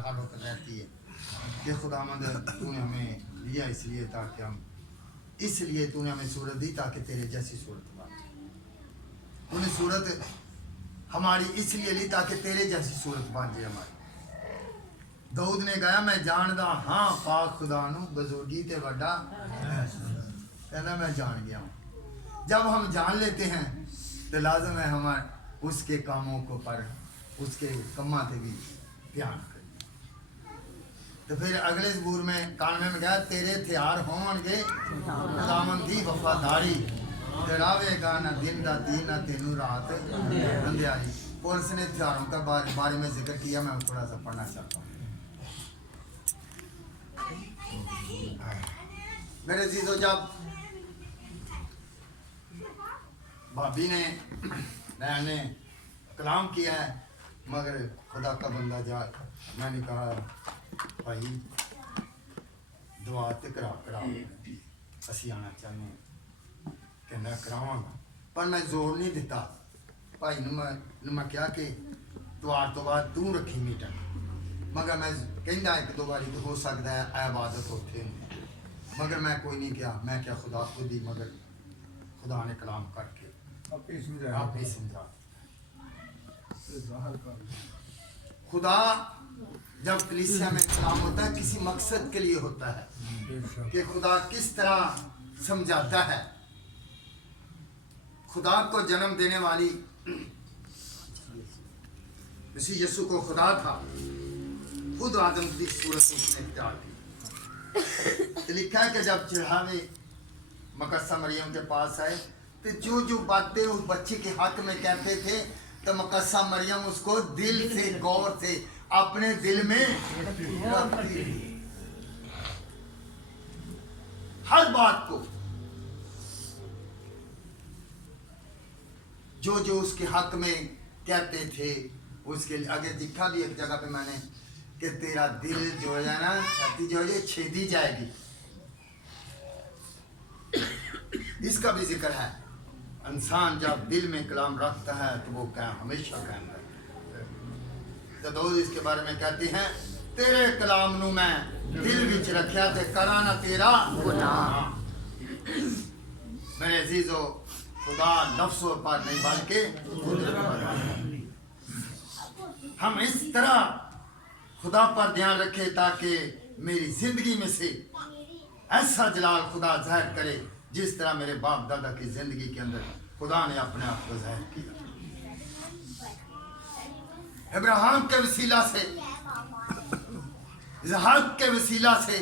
हर वक्त रहती है कि खुदावंद तूने हमें लिया इसलिए ताकि हम, इसलिए तूने हमें सूरत दी ताकि तेरे जैसी सूरत बने। तूने सूरत हमारी इसलिए ली ताकि तेरे जैसी सूरत बन जाए हमारी। दाऊद ने कहा मैं जानदा हाँ पाक खुदा नू बुजुर्गी ते वड्डा, कहना मैं जान गया हूँ। जब हम जान लेते हैं तो लाजम है हमारे उसके कामों को पर उसके कम्मा से भी ध्यान करें। तो फिर अगले सबूर में कानून में कहा तेरे हथियार होंगे खुदावंद दी वफादारी, तेरावेगा ना दिन का दिन ना तेनू रात अंधियारी। पुलिस ने हथियारों का बारे में जिक्र किया, मैं थोड़ा सा पढ़ना चाहता हूँ। मेरे चीजों जब भाभी ने मैंने कलाम किया है मगर खुदा का बंदा जा, मैंने कहा भाई दुआ ते करा असी आना चाहते कहना करावांगा, पर मैं जोर नहीं दिता। भाई मैं क्या कि द्वार तो बाद तू रखी मीटर, मगर मैं कहना एक दो बारी तो हो सकता है इबादत होते, मगर मैं कोई नहीं किया। मैं क्या खुदा खुद ही, मगर खुदा ने कलाम करके आप ही समझा। खुदा जब कलीसिया में कलाम होता है किसी मकसद के लिए होता है कि खुदा किस तरह समझाता है। खुदा को जन्म देने वाली मसीह यीशु को खुदा था, खुद आदम की सूरत उसने इख्तियार की। तो लिखा है कि जब चढ़ावे मकस्सा मरियम के पास आए तो जो बातें उस बच्चे के हक में कहते थे तो मकस्सा मरियम उसको दिल से गौर से अपने दिल में रखती थी। हर बात को जो उसके हक में कहते थे उसके आगे दिखा भी एक जगह पे मैंने कि तेरा दिल जो है ना छाती जो है छेदी जाएगी, इसका भी जिक्र है। इंसान जब दिल में कलाम रखता है तो वो क्या हमेशा कहता है। तो दोस्त इसके बारे में कहते हैं तेरे कलाम नू मैं दिल विच रखिया ते करा ना तेरा गुनाह। मेरे अजीजों खुदा लफ्ज़ों पर नहीं बल्कि हम इस तरह खुदा पर ध्यान रखें ताकि मेरी जिंदगी में से ऐसा जलाल खुदा ज़ाहिर करे जिस तरह मेरे बाप दादा की जिंदगी के अंदर खुदा ने अपने आप को ज़ाहिर किया। इब्राहिम के वसीला से, इसहाक के वसीला से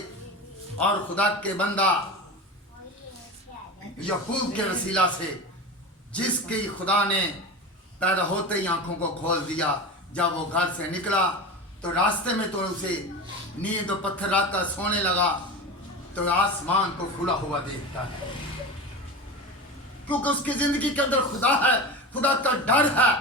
और खुदा के बंदा याकूब के वसीला से, जिसकी खुदा ने पैदा होते ही आंखों को खोल दिया। जब वो घर से निकला तो रास्ते में तो उसे नींद और पत्थर रख कर सोने लगा तो आसमान को खुला हुआ देखता है, क्योंकि उसकी जिंदगी के अंदर खुदा है, खुदा का डर है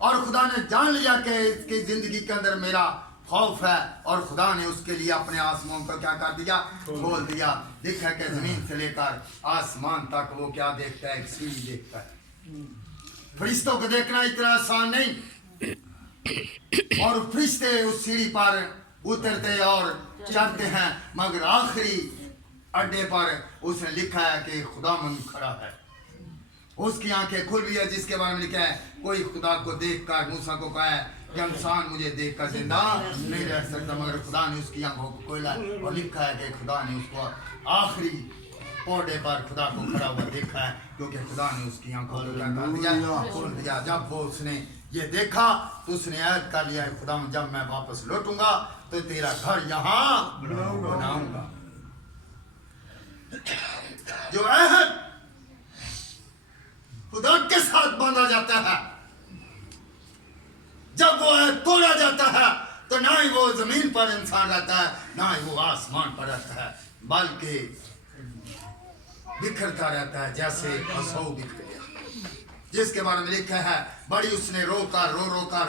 और खुदा ने जान लिया कि इसकी जिंदगी के अंदर मेरा खौफ है और खुदा ने उसके लिए अपने आसमान को क्या कर दिया, खोल दिया। देखा कि जमीन से लेकर आसमान तक वो क्या देखता है, एक सीढ़ी देखता है। फरिश्तों को देखना इतना आसान नहीं, और फरिश्ते उस सीढ़ी पर उतरते और चढ़ते हैं, मगर आखिरी अड्डे पर उसने लिखा है कि खुदावंद खड़ा है। उसकी आंखें खुल रही है, जिसके बारे में लिखा है कोई खुदा को देखकर मूसा को कहा है कि इंसान मुझे देखकर जिंदा नहीं रह सकता, मगर खुदा ने उसकी आंखों को खोला और लिखा है कि खुदा ने उसको आखिरी पौधे पर खुदा को खड़ा हुआ देखा है, क्योंकि खुदा ने उसकी आंखों को खोल दिया। जब वो उसने ये देखा तो उसने ऐद कर लिया, खुदा जब मैं वापस लौटूंगा तो तेरा घर यहाँ बनाऊंगा। जो अहद खुदा के साथ बांधा जाता है, जब वो अहद तोड़ा जाता है तो ना ही वो जमीन पर इंसान रहता है, ना ही वो आसमान पर रहता है, बल्कि बिखरता रहता है जैसे असौ बिखर गया। जिसके बारे में लिखा है बड़ी उसने रो कर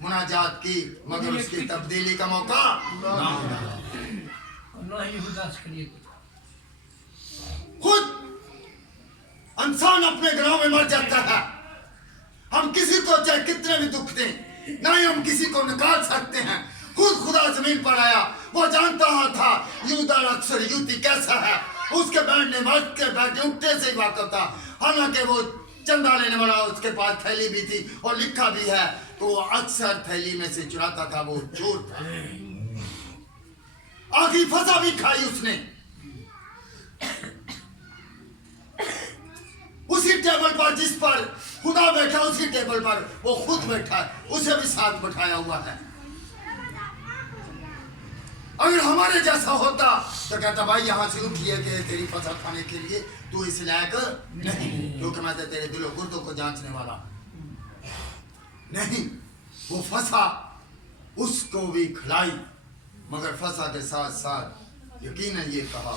मुनाजात की, मगर उसकी तब्दीली का मौका ना मिला। खुद इंसान अपने घरों में मर जाता है। हम किसी को चाहे कितने भी दुख दें, ना ही हम किसी को निकाल सकते हैं। खुद खुदा जमीन जमीन पर आया, वो जानता था यूदा अक्सर युति कैसा है, उसके बैठने वक्त के बैठे उठने से ही वाकफ था। हालांकि वो चंदा लेने वाला, उसके पास थैली भी थी और लिखा भी है, तो वो अक्सर थैली में से चुराता था, वो चोर था। आखिरी फंसा भी खाई उसने। उसी टेबल पर जिस पर खुदा बैठा, उसी टेबल पर वो खुद बैठा है, उसे भी साथ बैठाया हुआ है। अगर हमारे जैसा होता तो कहता भाई यहाँ से उठिए कि तेरी फसल खाने के लिए तू इस लायक नहीं, क्योंकि मैं तो तेरे दिलो गुर्दों को जांचने वाला नहीं। वो फंसा, उसको भी खिलाई, मगर फंसा के साथ साथ यकीनन ये कहा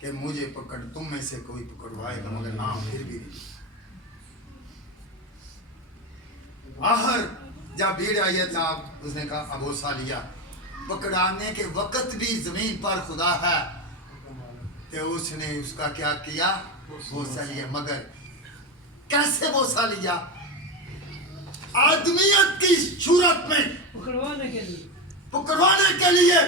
कि मुझे पकड़, तुम में से कोई पकड़वाएगा, मगर नाम फिर भी नहीं। आखिर जब भीड़ आई था, उसने कहा अबोसा लिया। पकड़ाने के वक्त भी जमीन पर खुदा है, तो उसने उसका क्या किया, बोसा लिया। मगर कैसे बोसा लिया? आदमियत की सूरत में, पकड़वाने के लिए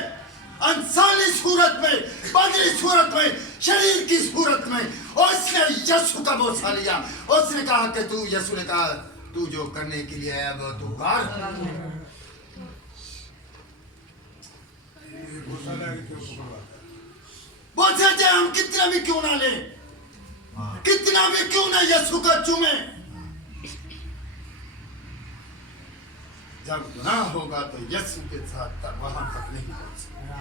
इंसानी सूरत में, बदली सूरत में, शरीर की सूरत में उसने यीशु का बोसा लिया। उसने कहा कि तू, यीशु ने कहा तू जो करने के लिए आया वो तू कर। बोलते थे हम कितना भी क्यों ना ले, कितना भी क्यों ना यीशु का चूमे, जब गुनाह होगा तो यीशु के साथ वहां तक नहीं पहुंच सकता।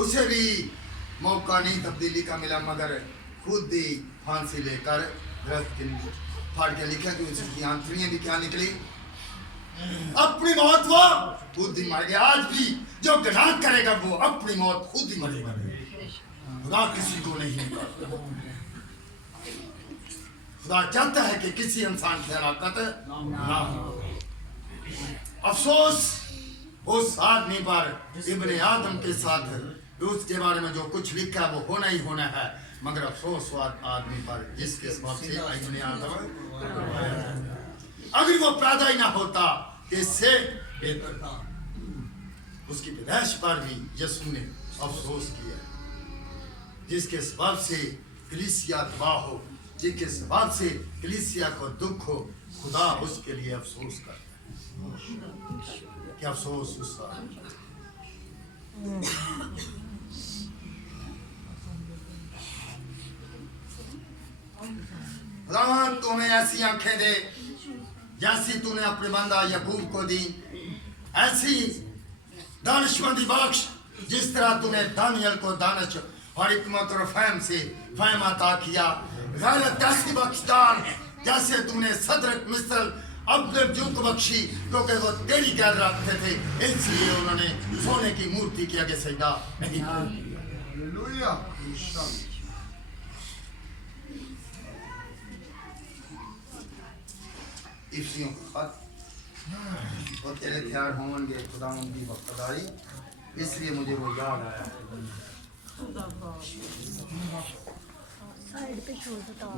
उसे भी मौका नहीं तब्दीली का मिला, मगर खुद ही फांसी लेकर दरख्त फाड़ के लिखा कि उसकी आंखियां भी क्या निकली, अपनी मौत वो खुद ही मर गया। आज भी जो गुनाह करेगा वो अपनी मौत खुद ही मरेगा, खुदा किसी को नहीं करता। खुदा चाहता है कि किसी इंसान की हलाकत ना हो। अफसोस उस आदमी पर, इब्ने आदम के साथ उसके बारे में जो कुछ लिखा वो होना ही होना है, मगर अफसोस आदमी पर जिसके सबब से इब्ने आदम, अगर वो पैदा ही ना होता इससे बेहतर था। उसकी पैदाइश पर भी यीशु ने अफसोस किया, जिसके सबब से कलीसिया तबाह हो, जिसके सबब से कलीसिया को दुख हो, खुदा उसके लिए अफसोस करता है। क्या अफसोस उस खुदा तुम्हें ऐसी आंखें दे जैसी तूने अपने बंदा यकूब को दी, ऐसी दानिशमंदी बख्श जिस तरह तूने दानियल को दानिश और हिकमत और फहम से फहम अता किया। गैरत ऐसी बख्शदार जैसे तूने सदरक मिस्र अब्दुल को बख्शी, क्योंकि वो तेरी गैर रखते थे, इसलिए उन्होंने सोने की मूर्ति के आगे सजदा नहीं किया। इफ्सियों का खत, वो तेरे तैयार होंगे खुदा उनकी वफादारी, इसलिए मुझे वो याद आया। साइड पे छोड़ दो तार।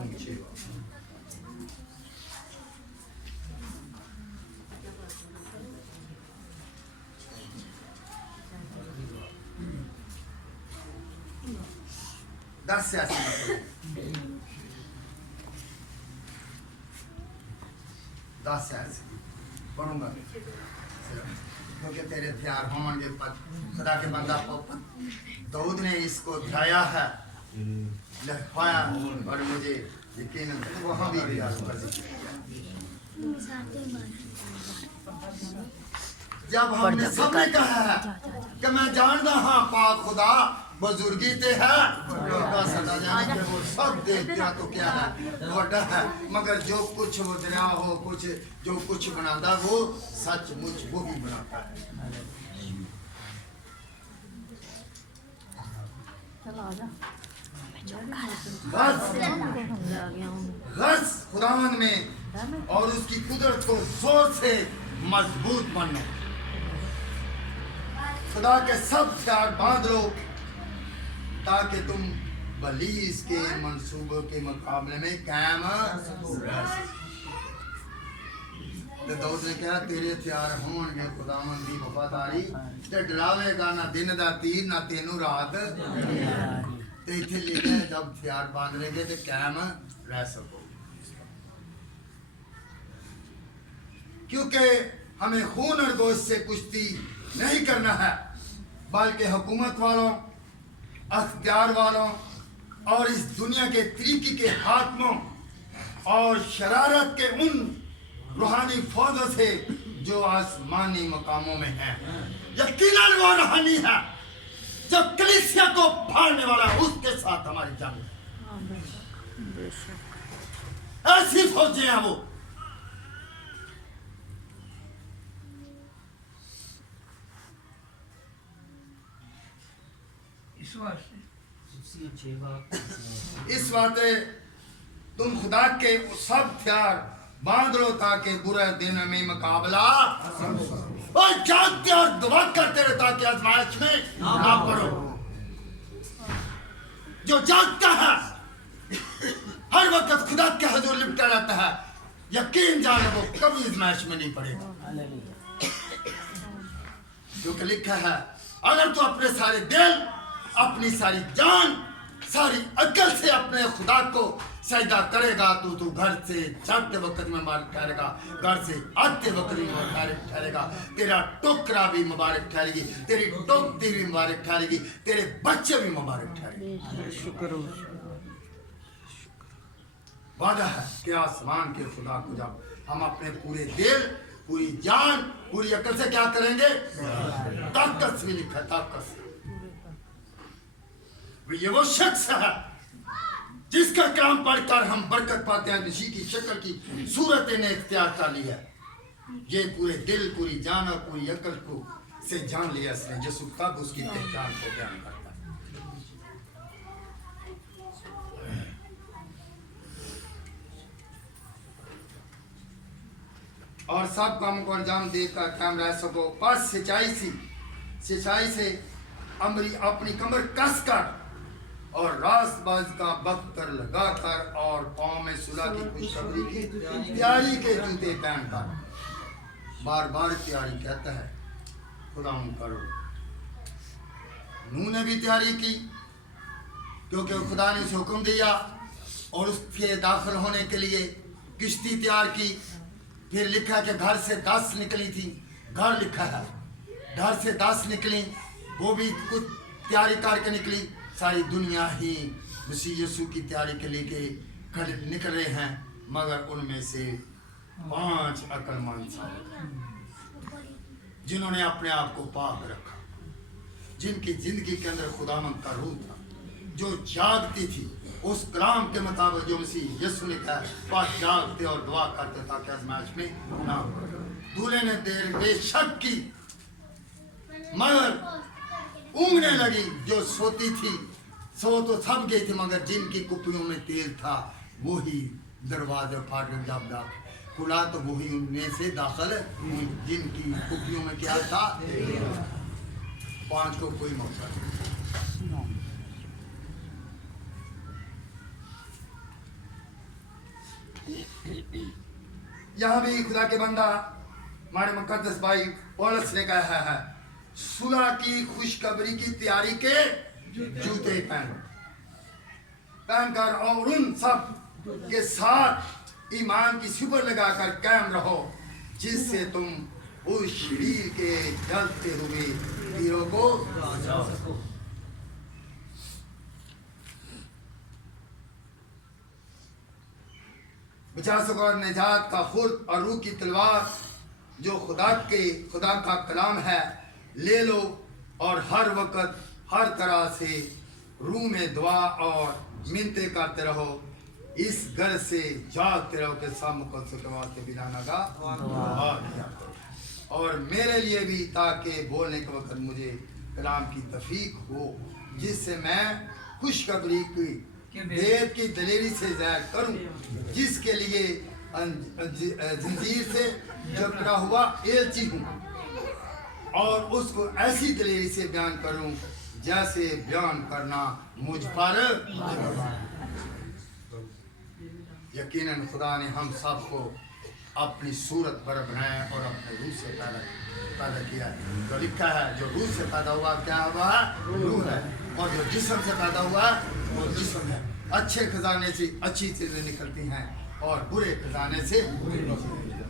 दस से ऐसे दस ऐसे पढ़ूंगा, क्योंकि तेरे तैयार होंगे खुदा के बंदा दाऊद ने इसको ध्याया है, लिखवाया, और मुझे यकीन वहाँ भी जब हमने सबने कहा है कि मैं जानता हाँ पाक खुदा बुजुर्गी ते है, सदा जाने वो सब देखता तो क्या है बड़ा है, मगर जो कुछ वो दरिया हो, कुछ जो कुछ बनाता वो सचमुच वो भी बनाता है। बस खुदावंद में और उसकी कुदरत को जोर से मजबूत बनना, खुदा के सब प्यार बांध लो ताकि तुम बलीस के मंसूबों के मुकाबले में कायम रह सको। ਤੇ ਦਾਊਦ ਨੇ ਕਿਹਾ ਤੇਰੇ ਹਥਿਆਰ ਹੋਣਗੇ ਖੁਦਾਵੰਦ ਦੀ ਵਫਾਦਾਰੀ ਤੇ ਡਰਾਵੇਗਾ ਨਾ ਦਿਨ ਦਾ ਤੀਰ ਨਾ ਤੈਨੂੰ ਰਾਤ ਤੇ ਇੱਥੇ ਲਿਖਿਆ ਜਦ ਹਥਿਆਰ ਬਾंध लेंगे तो कायम रह सको क्योंकि हमें खून और गोश्त से कुश्ती नहीं करना है बल्कि हुकूमत वालों अख्तियार वालों और इस दुनिया के तरीके के हाकिमों और शरारत के उन रूहानी फौजों से जो आसमानी मकामों में हैं। यकीनन वो रूहानी है जो कलीसिया को फाड़ने वाला है, उसके साथ हमारी जंग ऐसी फौजें हैं वो। इस वास्ते तुम खुदा के सब हथियार बांध लो ताकि बुरे दिन में मुकाबला और जागते और दुआ करते रहो ताकि आजमाइश में ना पड़ो। जो जागता है हर वक्त खुदा के हजूर लिपटा रहता है, यकीन जानो वो कभी आजमाइश में नहीं पड़ेगा। क्योंकि लिखा है अगर तू अपने सारे दिल अपनी सारी जान सारी अकल से अपने खुदा को सजदा करेगा तो तू घर से जाते वक्त में मुबारक ठहरेगा, घर से आते वक्त भी मुबारक ठहरेगा, तेरा टोकरा भी मुबारक ठहरेगी, तेरी टोकती भी मुबारक ठहरेगी, तेरे बच्चे भी मुबारक ठहरेंगे। शुक्र वादा है कि आसमान के खुदा को जब हम अपने पूरे दिल पूरी जान पूरी अकल से क्या करेंगे, ताकत से भी लिखा ताकत से। ये वो शख्स है जिसका काम पढ़कर हम बरकत पाते हैं, किसी की शक्ल की सूरत ने इख्तियार कर लिया। ये पूरे दिल पूरी जान और पूरी अकल को से जान लिया इसने, जिस तब उसकी पहचान को बयान करता है। और सब काम को अंजाम देकर कायम रह सको। बस सिंचाई से अपनी कमर कसकर और रास्तबाज का बख्तर लगाकर और पाँव में सुलह की खुशखबरी की तैयारी के जूते पहनकर बार बार तैयारी कहता है खुदा करो। नूह ने भी तैयारी की क्योंकि खुदा ने उसे हुक्म दिया और उसके दाखिल होने के लिए किश्ती तैयार की। फिर लिखा कि घर से 10 निकली थी, घर लिखा है घर से 10 निकली, वो भी कुछ तैयारी करके निकली। सारी दुनिया ही मसीह यीशु की तैयारी के लिए निकल रहे हैं, मगर उनमें से 5 अक्लमंद जिन्होंने अपने आप को पाक रखा, जिनकी जिंदगी के अंदर खुदावंद का रूह था, जो जागती थी उस कलाम के मुताबिक जो मसीह यीशु ने कहा, पास जागते और दुआ करते ताकि आजमाइश में ना दूल्हे ने देर बेशक की मगर ऊँगने लगी। जो सोती थी सो तो सब गई थी, मगर जिनकी कुपियों में तेल था वही दरवाजे फाटक जब खुला तो वही उनमें से दाखिल हुई जिनकी कुपियों में क्या था, 5 को कोई मौका नहीं। यहाँ भी खुदा के बंदा हमारे मुकद्दस भाई पौलुस ने कहा है सुलह की खुशखबरी की तैयारी के जूते पहनकर और उन सब के साथ ईमान की सिपर लगाकर कायम रहो, जिससे तुम उस शरीर के जलते हुए तीरों को बचा सको। और निजात का खुर्द और रूह की तलवार जो खुदा का कलाम है ले लो और हर वक्त हर तरह से रूह में दुआ और मिन्नतें करते रहो, इस घर से जागते रहो कि सब मुकद्दस के वास्ते बिना नगा और मेरे लिए भी, ताकि बोलने के वक्त मुझे कलाम की तफीक हो, जिससे मैं खुशखबरी की भेद की दलेरी से ज़ाहिर करूं, जिसके लिए जंजीर से जकड़ा हुआ एलची हूँ, और उसको ऐसी दलेरी से बयान करूं जैसे बयान करना मुझ पर। यकीनन खुदा ने हम सबको अपनी सूरत पर बनाया और अपने रूह से पैदा किया है। तो लिखा है जो रूह से पैदा हुआ क्या हुआ है? रूह है। और जो जिस्म से पैदा हुआ वो जिस्म है। अच्छे खजाने से अच्छी चीजें निकलती हैं और बुरे खजाने से बुरी चीजें निकलती हैं।